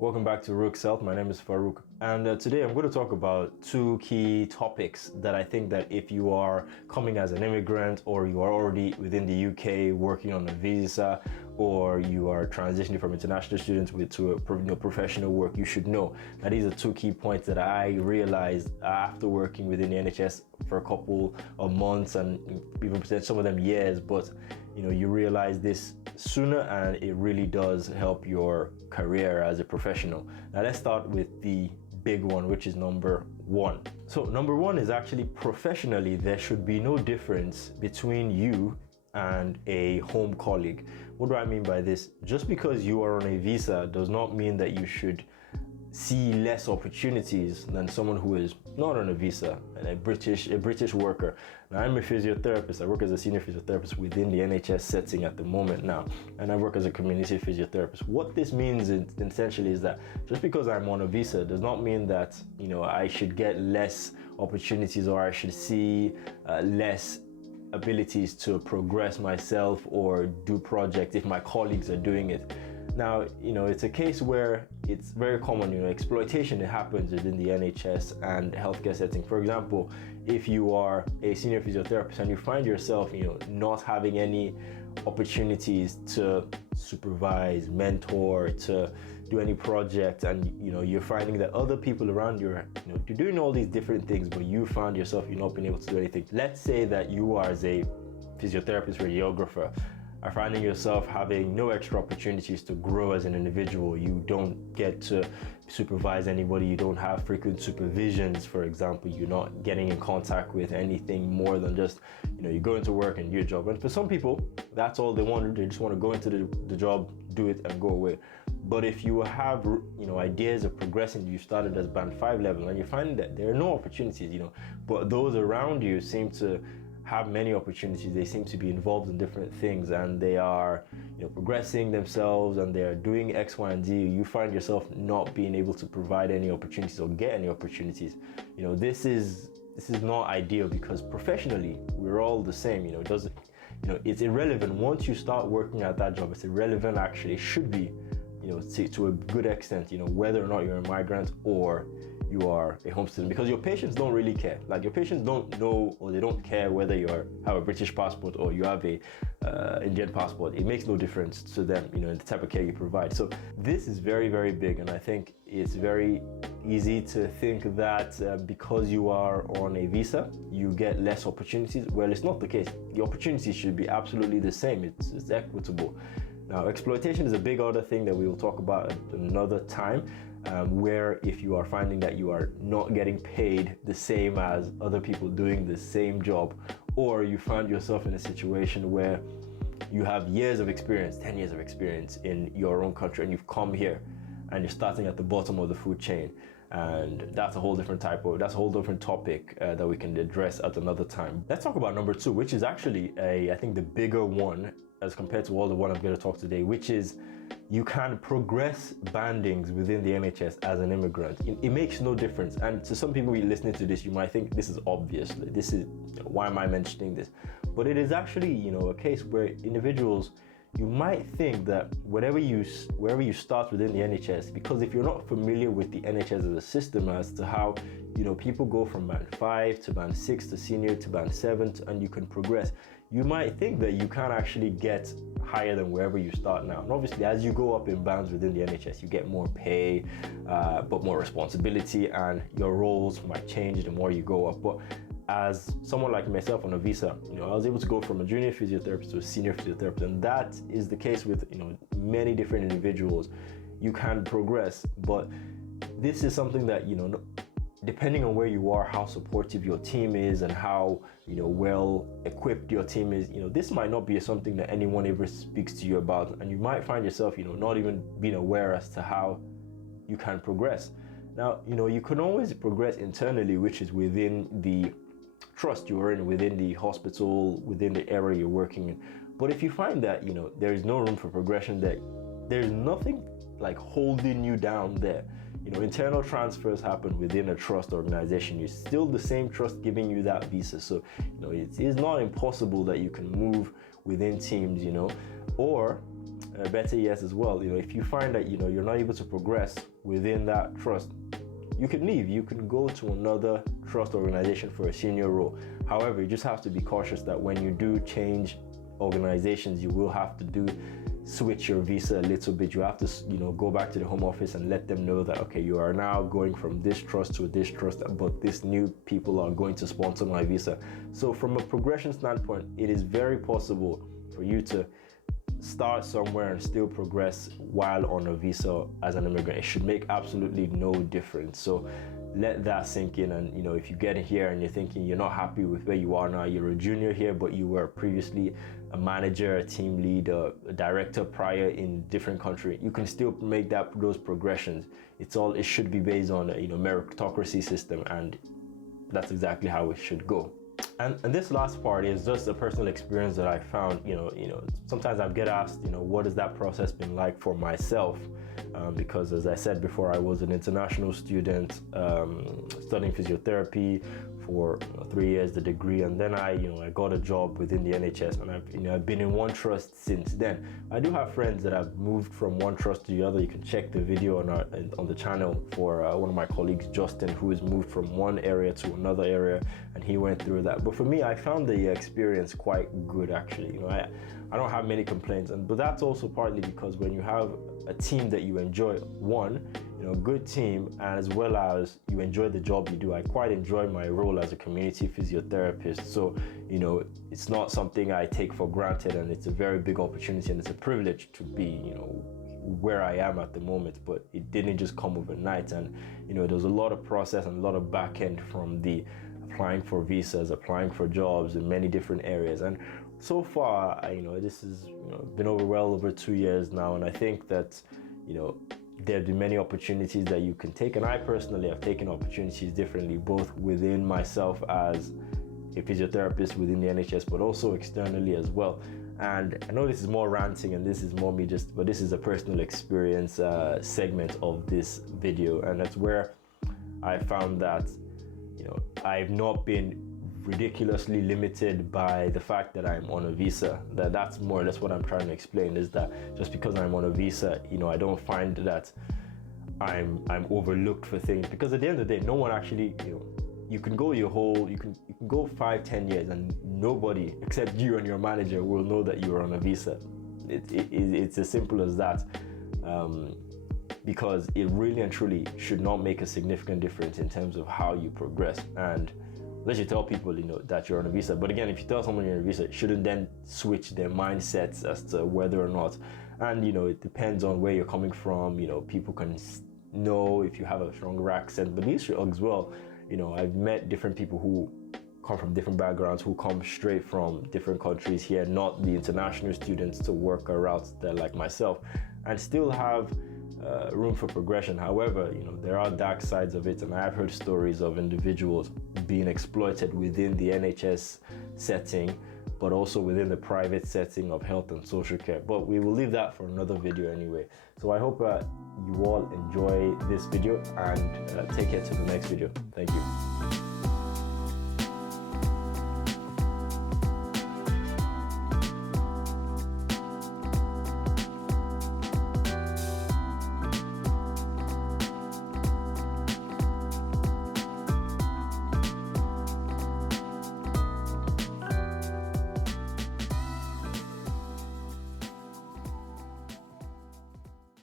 Welcome back to Rook's Health. My name is Farouk, and today I'm going to talk about two key topics that I think that if you are coming as an immigrant, or you are already within the UK working on a visa, or you are transitioning from international students to a professional work, you should know. Now, these are two key points that I realized after working within the NHS for a couple of months and even some of them years. But you realize this sooner, and it really does help your career as a professional. Now let's start with the big one, which is number one. So number one is actually, professionally, there should be no difference between you and a home colleague. What do I mean by this? Just because you are on a visa does not mean that you should see less opportunities than someone who is not on a visa and a British worker. Now, I'm a physiotherapist. I work as a senior physiotherapist within the NHS setting at the moment now, and I work as a community physiotherapist. What this means essentially is that just because I'm on a visa does not mean that I should get less opportunities, or I should see less abilities to progress myself or do projects if my colleagues are doing it. Now, it's a case where it's very common, exploitation that happens within the NHS and healthcare setting. For example, if you are a senior physiotherapist and you find yourself, not having any opportunities to supervise, mentor, to do any project, and you're finding that other people around you are you're doing all these different things, but you found yourself you're not being able to do anything. Let's say that you are, as a physiotherapist radiographer, are finding yourself having no extra opportunities to grow as an individual. You don't get to supervise anybody. You don't have frequent supervisions, for example. You're not getting in contact with anything more than just, you go into work and do your job. And for some people, that's all they want to do. They just want to go into the job, do it, and go away. But if you have, ideas of progressing, you started as band 5 level, and you find that there are no opportunities, but those around you seem to have many opportunities. They seem to be involved in different things, and they are progressing themselves, and they're doing X, Y, and Z. You find yourself not being able to provide any opportunities or get any opportunities. This is not ideal, because professionally we're all the same. It's irrelevant once you start working at that job. It's irrelevant, actually. It should be to a good extent, whether or not you're a migrant or you are a home student, because your patients don't really care. Like, your patients don't know, or they don't care whether you have a British passport or you have a Indian passport. It makes no difference to them, in the type of care you provide. So this is very, very big, and I think it's very easy to think that because you are on a visa, you get less opportunities. Well, it's not the case. The opportunities should be absolutely the same. It's equitable. Now, exploitation is a big other thing that we will talk about at another time, where if you are finding that you are not getting paid the same as other people doing the same job, or you find yourself in a situation where you have years of experience, 10 years of experience in your own country, and you've come here and you're starting at the bottom of the food chain. And that's a whole different topic that we can address at another time. Let's talk about number two, which is actually I think the bigger one as compared to all the one I'm going to talk today, which is you can progress bandings within the NHS as an immigrant. It makes no difference. And to some people listening to this, you might think this is obvious. This is, why am I mentioning this? But it is actually, a case where individuals, you might think that wherever you start within the NHS, because if you're not familiar with the NHS as a system, as to how people go from band 5 to band 6 to senior to band 7 and you can progress, you might think that you can't actually get higher than wherever you start now. And obviously, as you go up in bands within the NHS, you get more pay, but more responsibility, and your roles might change the more you go up. But as someone like myself on a visa, I was able to go from a junior physiotherapist to a senior physiotherapist, and that is the case with many different individuals. You can progress, but this is something that depending on where you are, how supportive your team is, and how well equipped your team is, this might not be something that anyone ever speaks to you about, and you might find yourself not even being aware as to how you can progress. Now, you can always progress internally, which is within the trust you're in, within the hospital, within the area you're working in. But if you find that there is no room for progression, that there's nothing like holding you down there, internal transfers happen within a trust organization. It's still the same trust giving you that visa, so it is not impossible that you can move within teams, or better yet as well, if you find that you're not able to progress within that trust, you can leave. You can go to another trust organization for a senior role. However, you just have to be cautious that when you do change organizations, you will have to switch your visa a little bit. You have to go back to the home office and let them know that, okay, you are now going from this trust to this trust, but these new people are going to sponsor my visa. So from a progression standpoint, it is very possible for you to start somewhere and still progress while on a visa as an immigrant. It should make absolutely no difference. So let that sink in. And if you get in here and you're thinking you're not happy with where you are now, you're a junior here, but you were previously a manager, a team lead, a director prior in different country, you can still make those progressions. It should be based on a meritocracy system, and that's exactly how it should go. And this last part is just a personal experience that I found. Sometimes I get asked, what has that process been like for myself? Because as I said before, I was an international student studying physiotherapy for 3 years, the degree, and then I got a job within the NHS, and I've been in one trust since then. I do have friends that have moved from one trust to the other. You can check the video on the channel for one of my colleagues, Justin, who has moved from one area to another area, and he went through that. But for me, I found the experience quite good, actually. I don't have many complaints, but that's also partly because when you have a team that you enjoy, a good team, as well as you enjoy the job you do. I quite enjoy my role as a community physiotherapist. So, it's not something I take for granted, and it's a very big opportunity, and it's a privilege to be, where I am at the moment. But it didn't just come overnight, and there was a lot of process and a lot of back end from the applying for visas, applying for jobs in many different areas. And so far, this has been well over 2 years now, and I think that there have been many opportunities that you can take, and I personally have taken opportunities differently, both within myself as a physiotherapist within the NHS, but also externally as well. And I know this is more ranting, and this is more me but this is a personal experience segment of this video, and that's where I found that I've not been ridiculously limited by the fact that I'm on a visa. That's more or less what I'm trying to explain, is that just because I'm on a visa, I don't find that I'm overlooked for things, because at the end of the day, no one actually, you can go you can go 5-10 years and nobody except you and your manager will know that you're on a visa. It's as simple as that, because it really and truly should not make a significant difference in terms of how you progress. And unless you tell people, that you're on a visa. But again, if you tell someone you're on a visa, it shouldn't then switch their mindsets as to whether or not. And, it depends on where you're coming from. People can know if you have a stronger accent. But the issue as well, I've met different people who come from different backgrounds, who come straight from different countries here, not the international students to work a route there like myself, and still have room for progression. However, there are dark sides of it, and I've heard stories of individuals being exploited within the NHS setting, but also within the private setting of health and social care. But we will leave that for another video anyway. So I hope you all enjoy this video, and take care to the next video. Thank you.